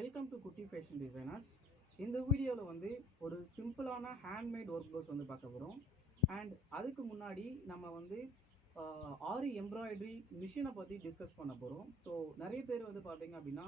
Welcome to குட்டி fashion designers. இந்த வீடியோவில் வந்து ஒரு சிம்பிளான ஹேண்ட்மேட் ஒர்க் ப்ளவுஸ் வந்து பார்க்க போகிறோம். அண்ட் அதுக்கு முன்னாடி நம்ம வந்து ஆரி எம்ப்ராய்டரி மிஷினை பற்றி டிஸ்கஸ் பண்ண போகிறோம். ஸோ நிறைய பேர் வந்து பார்த்தீங்க அப்படின்னா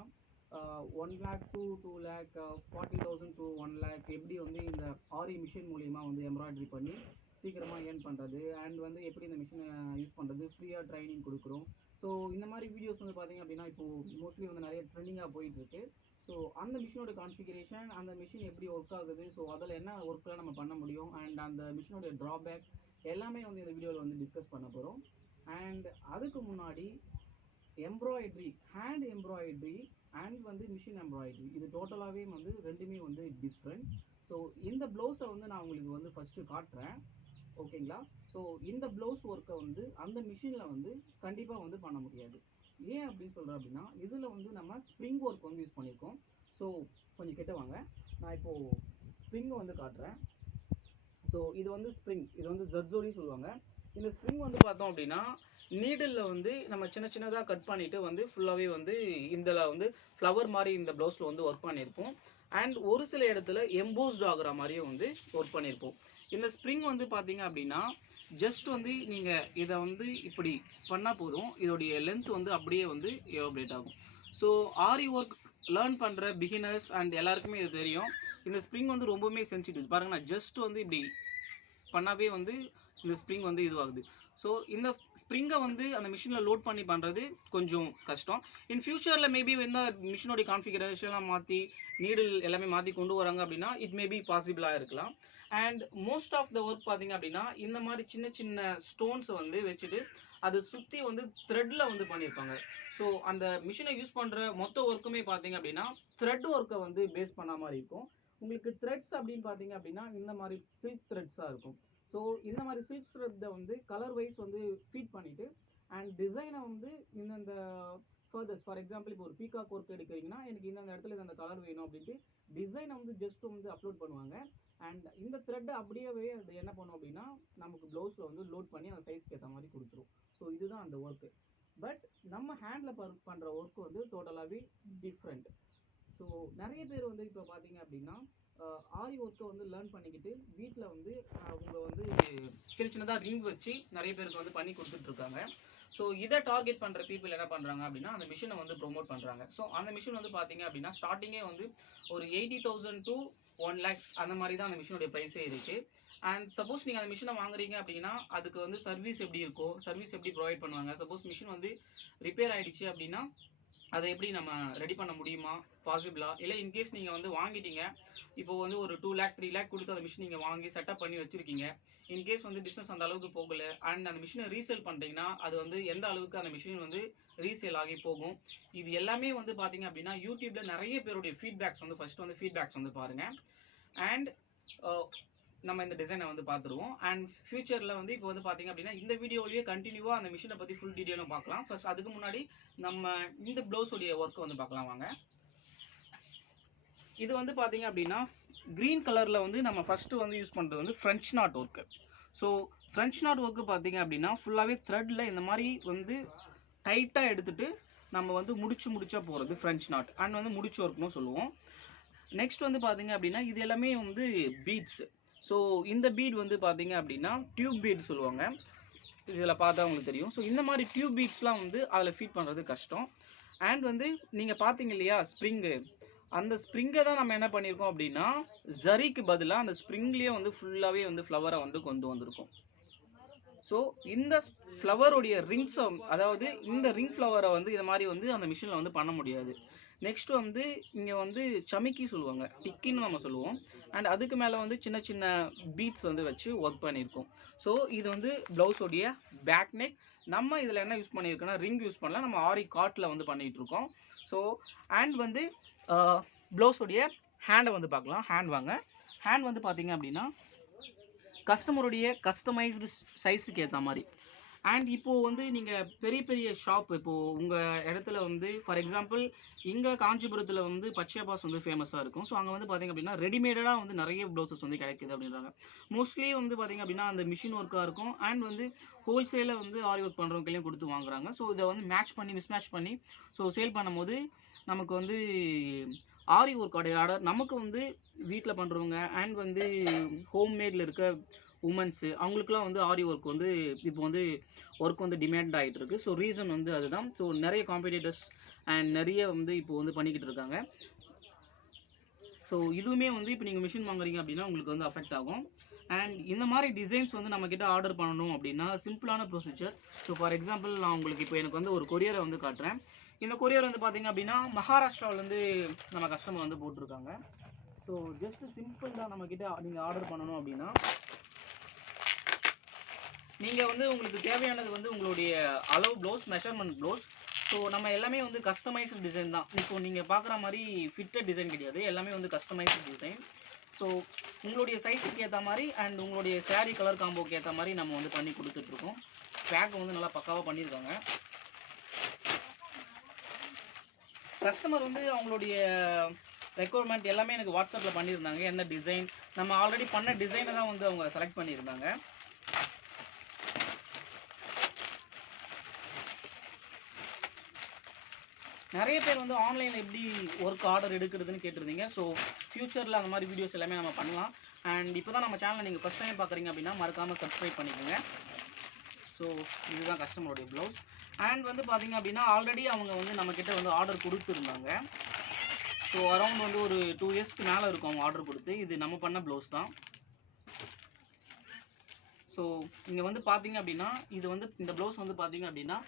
1 lakh to 2 lakh 40,000 to 1 lakh எப்படி வந்து இந்த ஆரி மிஷின் மூலிமா வந்து எம்ப்ராய்டரி பண்ணி சீக்கிரமாக ஏர்ன் பண்ணுறது அண்ட் வந்து எப்படி இந்த மிஷினை யூஸ் பண்ணுறது, ஃப்ரீயாக ட்ரைனிங் கொடுக்குறோம். ஸோ இந்த மாதிரி வீடியோஸ் வந்து பார்த்தீங்க அப்படின்னா இப்போது மோஸ்ட்லி வந்து நிறைய ட்ரெண்டிங்காக போயிட்டுருக்கு. ஸோ அந்த மிஷினோட கான்ஃபிகரேஷன், அந்த மிஷின் எப்படி ஒர்க் ஆகுது, ஸோ அதில் என்ன ஒர்க்கெலாம் நம்ம பண்ண முடியும் அண்ட் அந்த மிஷினோட ட்ராபேக் எல்லாமே வந்து இந்த வீடியோவில் வந்து டிஸ்கஸ் பண்ண போகிறோம். அண்ட் அதுக்கு முன்னாடி எம்ப்ராய்டரி, ஹேண்ட் எம்ப்ராய்டரி அண்ட் வந்து மிஷின் எம்ப்ராய்டரி, இது டோட்டலாகவே வந்து ரெண்டுமே வந்து டிஃப்ரெண்ட். ஸோ இந்த ப்ளவுஸை வந்து நான் உங்களுக்கு வந்து ஃபஸ்ட்டு காட்டுறேன், ஓகேங்களா? ஸோ இந்த ப்ளவுஸ் ஒர்க்கை வந்து அந்த மிஷினில் வந்து கண்டிப்பாக வந்து பண்ண முடியாது. ஏன் அப்படின்னு சொல்கிறேன் அப்படின்னா, இதில் வந்து நம்ம ஸ்ப்ரிங் ஒர்க் வந்து யூஸ் பண்ணியிருக்கோம். ஸோ கொஞ்சம் கிட்ட வாங்க, நான் இப்போது ஸ்ப்ரிங்கை வந்து காட்டுறேன். ஸோ இது வந்து ஸ்ப்ரிங், இது வந்து ஜர்ஜோரி சொல்லுவாங்க. இந்த ஸ்ப்ரிங் வந்து பார்த்தோம் அப்படின்னா நீடிலில் வந்து நம்ம சின்ன சின்னதாக கட் பண்ணிவிட்டு வந்து ஃபுல்லாகவே வந்து இதில் வந்து ஃப்ளவர் மாதிரி இந்த ப்ளவுஸில் வந்து ஒர்க் பண்ணியிருப்போம். அண்ட் ஒரு சில இடத்துல எம்போஸ்ட் ஆகுற மாதிரியும் வந்து ஒர்க் பண்ணியிருப்போம். இந்த ஸ்ப்ரிங் வந்து பார்த்தீங்க அப்படின்னா ஜஸ்ட் வந்து நீங்கள் இதை வந்து இப்படி பண்ணால் போதும், இதோடைய லென்த் வந்து அப்படியே வந்து எவாபரேட் ஆகும். ஸோ ஆரி ஒர்க் லேர்ன் பண்ணுற பிகினர்ஸ் அண்ட் எல்லாருக்குமே இது தெரியும். இந்த ஸ்ப்ரிங் வந்து ரொம்பவுமே சென்சிட்டிவ். பாருங்க, நான் ஜஸ்ட் வந்து இப்படி பண்ணாவே வந்து இந்த ஸ்ப்ரிங் வந்து இதுவாகுது. ஸோ இந்த ஸ்ப்ரிங்கை வந்து அந்த மிஷினில் லோட் பண்ணி பண்ணுறது கொஞ்சம் கஷ்டம். இன் ஃபியூச்சரில் மேபி வந்து மிஷினோடைய கான்ஃபிகரேஷன்லாம் மாற்றி நீடில் எல்லாமே மாற்றி கொண்டு வராங்க அப்படின்னா இட் மேபி பாசிபிளாக இருக்கலாம். And most of the work பார்த்தீங்க அப்படின்னா இந்த மாதிரி சின்ன சின்ன ஸ்டோன்ஸை வந்து வச்சுட்டு அது சுற்றி வந்து த்ரெட்டில் வந்து பண்ணியிருப்பாங்க. ஸோ அந்த மிஷினை யூஸ் பண்ணுற மொத்த ஒர்க்குமே பார்த்தீங்க அப்படின்னா த்ரெட் ஒர்க்கை வந்து பேஸ் பண்ண மாதிரி இருக்கும். உங்களுக்கு த்ரெட்ஸ் அப்படின்னு பார்த்தீங்க அப்படின்னா இந்த மாதிரி சில்க் த்ரெட்ஸாக இருக்கும். ஸோ இந்த மாதிரி சில்க் த்ரெட்டை வந்து கலர் வைஸ் வந்து ஃபீட் பண்ணிவிட்டு அண்ட் டிசைனை வந்து இந்த ஃபர்தர்ஸ், ஃபார் எக்ஸாம்பிள் இப்போ ஒரு பீகாக் ஒர்க் எடுக்கிறீங்கன்னா எனக்கு இந்த இடத்துல இந்த கலர் வேணும் அப்படின்ட்டு டிசைனை வந்து ஜஸ்ட் வந்து அப்லோட் பண்ணுவாங்க. அண்ட் இந்த த்ரெட்டை அப்படியே அது என்ன பண்ணும் அப்படின்னா நமக்கு ப்ளவுஸில் வந்து லோட் பண்ணி அந்த சைஸ்க்கு ஏற்ற மாதிரி கொடுத்துரும். ஸோ இதுதான் அந்த ஒர்க்கு. பட் நம்ம ஹேண்டில் பண்ணுற ஒர்க் வந்து டோட்டலாகவே டிஃப்ரெண்ட். ஸோ நிறைய பேர் வந்து இப்போ பார்த்தீங்க அப்படின்னா ஆரி ஒர்க்கை வந்து லேர்ன் பண்ணிக்கிட்டு வீட்டில் வந்து அவங்க வந்து சின்ன சின்னதாக ரிங் வச்சு நிறைய பேருக்கு வந்து பண்ணி கொடுத்துட்ருக்காங்க. ஸோ இதை டார்கெட் பண்ணுற பீப்புள் என்ன பண்ணுறாங்க அப்படின்னா அந்த மிஷினை வந்து ப்ரொமோட் பண்ணுறாங்க. ஸோ அந்த மிஷின் வந்து பார்த்தீங்க அப்படின்னா ஸ்டார்டிங்கே வந்து ஒரு 80,000 to 1 lakh அந்த மாதிரி தான் அந்த மிஷினுடைய ப்ரைஸே இருக்குது. அண்ட் சப்போஸ் நீங்கள் அந்த மிஷினை வாங்குறீங்க அப்படின்னா அதுக்கு வந்து சர்வீஸ் எப்படி இருக்கோ, சர்வீஸ் எப்படி ப்ரொவைட் பண்ணுவாங்க, சப்போஸ் மிஷின் வந்து ரிப்பேர் ஆகிடுச்சு அப்படின்னா அதை எப்படி நம்ம ரெடி பண்ண முடியுமா, பாசிபிளா, இல்லை இன்கேஸ் நீங்கள் வந்து வாங்கிட்டீங்க இப்போ வந்து ஒரு 2 lakh 3 lakh கொடுத்து அந்த மிஷின் நீங்கள் வாங்கி செட்டப் பண்ணி வச்சுருக்கீங்க, இன்கேஸ் வந்து பிஸ்னஸ் அந்த அளவுக்கு போகலை அண்ட் அந்த மிஷினை ரீசேல் பண்ணுறீங்கன்னா அது வந்து எந்த அளவுக்கு அந்த மிஷின் வந்து ரீசேல் ஆகி போகும், இது எல்லாமே வந்து பார்த்தீங்க அப்படின்னா யூடியூப்பில் நிறைய பேருடைய ஃபீட்பேக்ஸ் வந்து ஃபஸ்ட்டு வந்து ஃபீட்பேக்ஸ் வந்து பாருங்கள். அண்ட் நம்ம இந்த டிசைனை வந்து பார்த்துருவோம். அண்ட் ஃபியூச்சரில் வந்து இப்போ வந்து பார்த்தீங்க அப்படின்னா இந்த வீடியோலேயே கண்டினியூவாக அந்த மிஷினை பற்றி ஃபுல் டீட்டெயிலும் பார்க்கலாம். ஃபர்ஸ்ட் அதுக்கு முன்னாடி நம்ம இந்த ப்ளவுஸோடைய ஒர்க்கை வந்து பார்க்கலாம் வாங்க. இது வந்து பார்த்தீங்க அப்படின்னா க்ரீன் கலரில் வந்து நம்ம ஃபஸ்ட்டு வந்து யூஸ் பண்ணுறது வந்து French not work. So French not work பார்த்தீங்க அப்படின்னா ஃபுல்லாகவே த்ரெட்டில் இந்த மாதிரி வந்து டைட்டாக எடுத்துகிட்டு நம்ம வந்து முடிச்சா போகிறது ஃப்ரெஞ்ச் நாட் அண்ட் வந்து முடிச்சு ஒர்க்னு சொல்லுவோம். நெக்ஸ்ட் வந்து பார்த்தீங்க அப்படின்னா இது எல்லாமே வந்து பீட்ஸ். ஸோ இந்த பீட் வந்து பார்த்தீங்க அப்படின்னா டியூப் பீட் சொல்லுவாங்க, இதில் பார்த்தா உங்களுக்கு தெரியும். ஸோ இந்த மாதிரி டியூப் பீட்ஸ்லாம் வந்து அதில் ஃபீட் பண்ணுறது கஷ்டம். அண்ட் வந்து நீங்கள் பார்த்தீங்க இல்லையா ஸ்ப்ரிங்கு, அந்த ஸ்ப்ரிங்கை தான் நம்ம என்ன பண்ணியிருக்கோம் அப்படின்னா ஜரிக்கு பதிலாக அந்த ஸ்ப்ரிங்லேயே வந்து ஃபுல்லாகவே வந்து ஃப்ளவரை வந்து கொண்டு வந்திருக்கோம். ஸோ இந்த ஃப்ளவருடைய ரிங்ஸை, அதாவது இந்த ரிங் ஃப்ளவரை வந்து இது மாதிரி வந்து அந்த மிஷினில் வந்து பண்ண முடியாது. நெக்ஸ்ட் வந்து இங்கே வந்து சமிக்கி சொல்லுவாங்க, டிக்கின்னு நம்ம சொல்லுவோம். அண்ட் அதுக்கு மேலே வந்து சின்ன சின்ன பீட்ஸ் வந்து வச்சு ஒர்க் பண்ணியிருக்கோம். ஸோ இது வந்து ப்ளவுஸோடைய பேக் நெக். நம்ம இதில் என்ன யூஸ் பண்ணியிருக்கோன்னா ரிங் யூஸ் பண்ணலாம், நம்ம ஆரி காட்டில் வந்து பண்ணிகிட்ருக்கோம். ஸோ அண்ட் வந்து ப்ளவுஸோடைய ஹேண்டை வந்து பார்க்கலாம். ஹேண்ட் வாங்க. ஹேண்ட் வந்து பார்த்தீங்க அப்படின்னா கஸ்டமருடைய கஸ்டமைஸ்டு சைஸுக்கு ஏற்ற மாதிரி. அண்ட் இப்போது வந்து நீங்கள் பெரிய பெரிய ஷாப், இப்போது உங்கள் இடத்துல வந்து ஃபார் எக்ஸாம்பிள் இங்கே காஞ்சிபுரத்தில் வந்து பச்சையப்பாஸ் வந்து ஃபேமஸாக இருக்கும். ஸோ அங்கே வந்து பார்த்திங்க அப்படின்னா ரெடிமேடாக வந்து நிறைய ப்ளவுசஸ் வந்து கிடைக்குது அப்படின்றாங்க. மோஸ்ட்லி வந்து பார்த்திங்க அப்படின்னா அந்த மிஷின் ஒர்க்காக இருக்கும் அண்ட் வந்து ஹோல்சேலில் வந்து ஆரி ஒர்க் பண்ணுறவங்களையும் கொடுத்து வாங்குறாங்க. ஸோ இதை வந்து மேட்ச் பண்ணி மிஸ்மேட்ச் பண்ணி ஸோ சேல் பண்ணும்போது நமக்கு வந்து ஆரி ஒர்க்கோடைய ஆர்டர் நமக்கு வந்து வீட்டில் பண்ணுறவங்க அண்ட் வந்து ஹோம்மேடில் இருக்க உமன்ஸு அவங்களுக்குலாம் வந்து ஆரி ஒர்க் வந்து இப்போ வந்து ஒர்க் வந்து டிமாண்ட் ஆகிட்டு இருக்கு. ஸோ ரீசன் வந்து அதுதான். ஸோ நிறைய காம்படிட்டர்ஸ் அண்ட் நிறைய வந்து இப்போ வந்து பண்ணிக்கிட்டு இருக்காங்க. ஸோ இதுவுமே வந்து இப்போ நீங்கள் மிஷின் வாங்குறீங்க அப்படின்னா உங்களுக்கு வந்து அஃபெக்ட் ஆகும். அண்ட் இந்த மாதிரி டிசைன்ஸ் வந்து நம்மக்கிட்ட ஆர்டர் பண்ணணும் அப்படின்னா சிம்பிளான ப்ரொசீஜர். ஸோ ஃபார் எக்ஸாம்பிள் நான் உங்களுக்கு இப்போ எனக்கு வந்து ஒரு கொரியரை வந்து காட்டுறேன். இந்த கொரியர் வந்து பார்த்தீங்க அப்படின்னா மகாராஷ்டிராவிலேருந்து நம்ம கஸ்டமர் வந்து போட்டிருக்காங்க. ஸோ ஜஸ்ட் சிம்பிள் தான். நம்மக்கிட்ட நீங்கள் ஆர்டர் பண்ணணும் அப்படின்னா நீங்கள் வந்து உங்களுக்கு தேவையானது வந்து உங்களுடைய அளவு ப்ளவுஸ், மெஷர்மெண்ட் ப்ளவுஸ். ஸோ நம்ம எல்லாமே வந்து கஸ்டமைஸ்டு டிசைன் தான். இப்போ நீங்கள் பார்க்குற மாதிரி ஃபிட்டட் டிசைன் கிடையாது, எல்லாமே வந்து கஸ்டமைஸ்டு டிசைன். ஸோ உங்களுடைய சைஸுக்கு ஏற்ற மாதிரி அண்ட் உங்களுடைய சாரீ கலர் காம்போக்கு ஏற்ற மாதிரி நம்ம வந்து பண்ணி கொடுத்துட்ருக்கோம். பேக் வந்து நல்லா பக்காவாக பண்ணியிருக்காங்க. கஸ்டமர் வந்து அவங்களுடைய ரெக்குவயர்மெண்ட் எல்லாமே எனக்கு வாட்ஸ்அப்பில் பண்ணியிருந்தாங்க. எந்த டிசைன் நம்ம ஆல்ரெடி பண்ண டிசைனை தான் வந்து அவங்க செலக்ட் பண்ணியிருந்தாங்க. நிறைய பேர் வந்து ஆன்லைனில் எப்படி ஒர்க் ஆர்டர் எடுக்கிறதுன்னு கேட்டிருந்தீங்க. ஸோ ஃப்யூச்சரில் அந்த மாதிரி வீடியோஸ் எல்லாமே நம்ம பண்ணலாம். அண்ட் இப்போ தான் நம்ம சேனலை நீங்கள் ஃபஸ்ட் டைம் பார்க்குறீங்க அப்படின்னா மறக்காமல் சப்ஸ்கிரைப் பண்ணிக்கோங்க. ஸோ இதுதான் கஸ்டமருடைய ப்ளவுஸ். அண்ட் வந்து பார்த்தீங்க அப்படின்னா ஆல்ரெடி அவங்க வந்து நம்மக்கிட்ட வந்து ஆர்டர் கொடுத்துருந்தாங்க. ஸோ அரௌண்ட் வந்து ஒரு 2 இயர்ஸ்க்கு மேலே இருக்கும் அவங்க ஆர்டர் கொடுத்து. இது நம்ம பண்ண ப்ளவுஸ் தான். ஸோ இங்கே வந்து பார்த்தீங்க அப்படின்னா இது வந்து இந்த ப்ளவுஸ் வந்து பார்த்தீங்க அப்படின்னா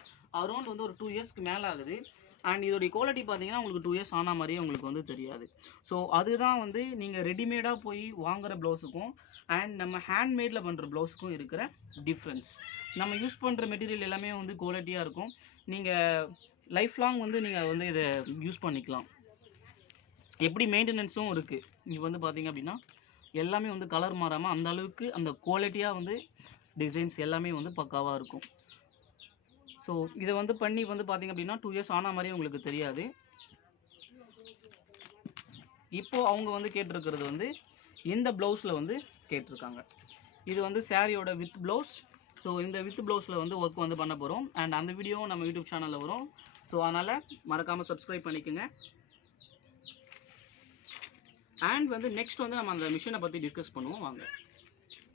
அரௌண்ட் வந்து ஒரு 2 இயர்ஸ்க்கு மேலே ஆகுது. அண்ட் இதோடைய குவாலிட்டி பார்த்தீங்கன்னா உங்களுக்கு 2 இயர்ஸ் ஆன மாதிரியே உங்களுக்கு வந்து தெரியாது. ஸோ அதுதான் வந்து நீங்கள் ரெடிமேடாக போய் வாங்குகிற ப்ளவுஸுக்கும் அண்ட் நம்ம ஹேண்ட்மேடில் பண்ணுற ப்ளவுஸுக்கும் இருக்கிற டிஃப்ரென்ஸ். நம்ம யூஸ் பண்ணுற மெட்டீரியல் எல்லாமே வந்து குவாலிட்டியாக இருக்கும். நீங்கள் லைஃப் லாங் வந்து நீங்கள் வந்து இதை யூஸ் பண்ணிக்கலாம். எப்படி மெயின்டெனன்ஸும் இருக்குது. இங்கே வந்து பார்த்தீங்க அப்படின்னா எல்லாமே வந்து கலர் மாறாமல் அந்த அளவுக்கு அந்த குவாலிட்டியாக வந்து டிசைன்ஸ் எல்லாமே வந்து பக்காவாக இருக்கும். ஸோ இதை வந்து பண்ணி வந்து பார்த்தீங்க அப்படின்னா 2 இயர்ஸ் ஆன மாதிரி உங்களுக்கு தெரியாது. இப்போது அவங்க வந்து கேட்டிருக்கிறது வந்து இந்த ப்ளவுஸில் வந்து கேட்டிருக்காங்க. இது வந்து சாரியோட வித் ப்ளவுஸ். ஸோ இந்த வித் ப்ளவுஸில் வந்து ஒர்க் வந்து பண்ண போகிறோம். அண்ட் அந்த வீடியோவும் நம்ம யூடியூப் சேனலில் வரும். ஸோ அதனால் மறக்காமல் சப்ஸ்கிரைப் பண்ணிக்கோங்க. அண்ட் வந்து நெக்ஸ்ட் வந்து நம்ம அந்த மிஷினை பற்றி டிஸ்கஸ் பண்ணுவோம் வாங்க.